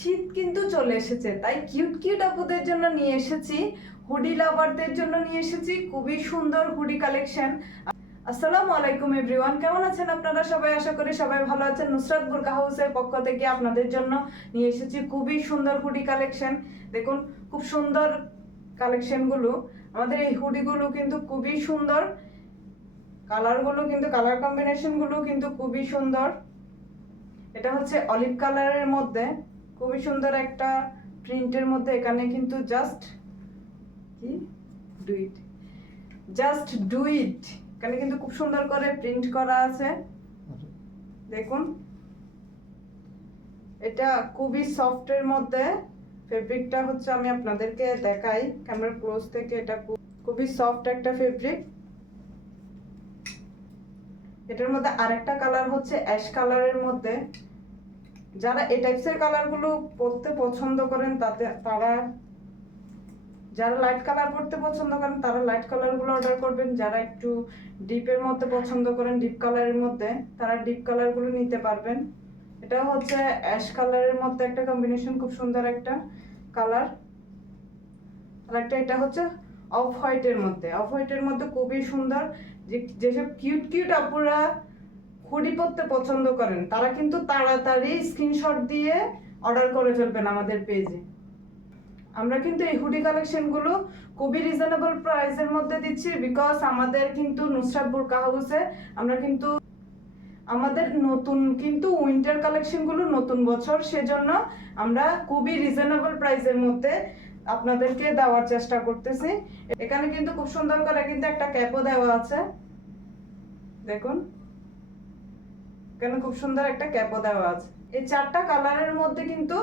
শীত কিন্তু চলে এসেছে। তাই কিউট কিউট আপুদের জন্য নিয়ে এসেছি হুডি লাভারদের জন্য নিয়ে এসেছি, খুবই সুন্দর হুডি কালেকশন আসসালামু আলাইকুম এভরিওয়ান কেমন আছেন আপনারা সবাই? আশা করি সবাই ভালো আছেন। নুসরাত বুরকা হাউসের পক্ষ থেকে আপনাদের জন্য নিয়ে এসেছি খুবই সুন্দর হুডি কালেকশন দেখুন, খুব সুন্দর কালেকশনগুলো আমাদের এই হুডিগুলো কিন্তু খুবই সুন্দর। কালারগুলো কিন্তু কালার কম্বিনেশনগুলো কিন্তু খুবই সুন্দর। এটা হচ্ছে অলিভ কালারের মধ্যে। খুবই সুন্দর একটা প্রিন্টের মধ্যে, এখানে কিন্তু জাস্ট কি? ডুইট জাস্ট ডুইট এখানে কিন্তু খুব সুন্দর করে প্রিন্ট করা আছে। দেখুন। এটা খুবই সফটের মধ্যে। ফেব্রিকটা হচ্ছে আমি আপনাদেরকে দেখাই। ক্যামেরা ক্লোজ থেকে এটা খুবই সফট একটা ফেব্রিক এটার মধ্যে আরেকটা কালার হচ্ছে অ্যাশ কালারের মধ্যে। যারা এই টাইপসের কালারগুলো পরতে পছন্দ করেন, তাতে তারা, যারা লাইট কালার পরতে পছন্দ করেন, তারা লাইট কালারগুলো অর্ডার করবেন। যারা একটু ডিপের মধ্যে পছন্দ করেন ডিপ কালারের মধ্যে, তারা ডিপ কালারগুলো নিতে পারবেন। এটা হচ্ছে অ্যাশ কালারের মধ্যে একটা কম্বিনেশন খুব সুন্দর একটা কালার একটা, এটা হচ্ছে অফ হোয়াইটের মধ্যে। অফ হোয়াইটের মধ্যে খুবই সুন্দর। যেসব কিউট কিউট আপুরা হুডি পরতে পছন্দ করেন, তারা কিন্তু তাড়াতাড়ি স্ক্রিনশট দিয়ে অর্ডার করে ফেলবেন আমাদের পেজে আমরা কিন্তু এই হুডি কালেকশনগুলো খুবই রিজনেবল প্রাইসের মধ্যে দিচ্ছি বিকজ আমাদের কিন্তু নুসরাত বুরকা হাউসে আমরা কিন্তু আমাদের নতুন কিন্তু উইন্টার কালেকশনগুলো নতুন বছর সেজন্য আমরা খুবই রিজনেবল প্রাইসের মধ্যে আপনাদেরকে দেওয়ার চেষ্টা করতেছি। এখানে কিন্তু খুব সুন্দর করে কিন্তু একটা ক্যাপও দেওয়া আছে। দেখুন। এখানে খুব সুন্দর একটা ক্যাপও দেওয়া আছে। এই চারটা কালারের মধ্যে কিন্তু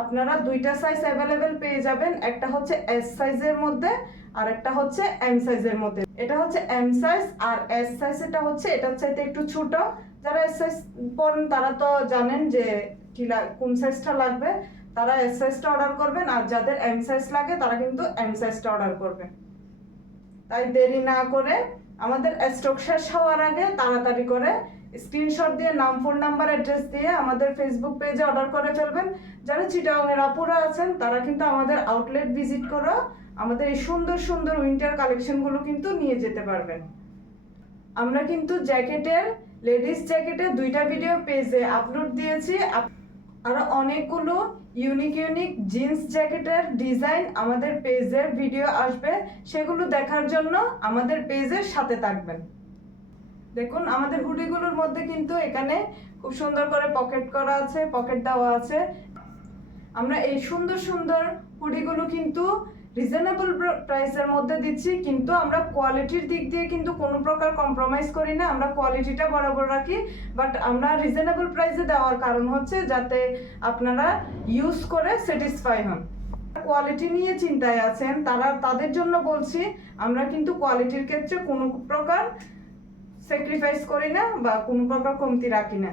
আপনারা দুইটা সাইজ অ্যাভেলেবেল পেয়ে যাবেন। একটা হচ্ছে এস সাইজের মধ্যে, আর একটা হচ্ছে এম সাইজের মধ্যে। এটা হচ্ছে এম সাইজ আর এস সাইজ এটা হচ্ছে, এটার চাইতে একটু ছোট। যারা এস সাইজ পরেন তারা তো জানেন যে কি কোন সাইজটা লাগবে। তারা এস সাইজটা অর্ডার করবেন, আর যাদের এম সাইজ লাগে, তারা কিন্তু এম সাইজটা অর্ডার করবেন। তাই দেরি না করে আমাদের স্টক শেষ হওয়ার আগে তাড়াতাড়ি করে স্ক্রিনশট দিয়ে নাম, ফোন নাম্বার, অ্যাড্রেস দিয়ে আমাদের ফেসবুক পেজে অর্ডার করে ফেলবেন। যারা চিটাংয়ের আপুরা আছেন, তারা কিন্তু আমাদের আউটলেট ভিজিট করে, আমাদের এই সুন্দর সুন্দর উইন্টার কালেকশনগুলো কিন্তু নিয়ে যেতে পারবেন। আমরা কিন্তু জ্যাকেটের লেডিস জ্যাকেটের দুইটা ভিডিও পেজে আপলোড দিয়েছি। আপ- আরও অনেকগুলো ইউনিক ইউনিক জিন্স জ্যাকেটের ডিজাইন আমাদের পেজের ভিডিও আসবে। সেগুলো দেখার জন্য আমাদের পেজের সাথে থাকবেন। দেখুন, আমাদের হুডিগুলোর মধ্যে কিন্তু এখানে খুব সুন্দর করে পকেট করা আছে, পকেট দেওয়া আছে। আমরা এই সুন্দর সুন্দর হুডিগুলো কিন্তু রিজনেবল প্রাইসের মধ্যে দিচ্ছি, কিন্তু আমরা কোয়ালিটির দিক দিয়ে কিন্তু কোনো প্রকার কম্প্রোমাইজ করি না। আমরা কোয়ালিটিটা বরাবর রাখি বাট আমরা রিজনেবল প্রাইসে দেওয়ার কারণ হচ্ছে যাতে আপনারা ইউজ করে স্যাটিসফাই হন। কোয়ালিটি নিয়ে চিন্তায় আছেন, তারা তাদের জন্য বলছি, আমরা কিন্তু কোয়ালিটির ক্ষেত্রে কোনো প্রকার স্যাক্রিফাইস করি না বা কোনো প্রকার কমতি রাখি না।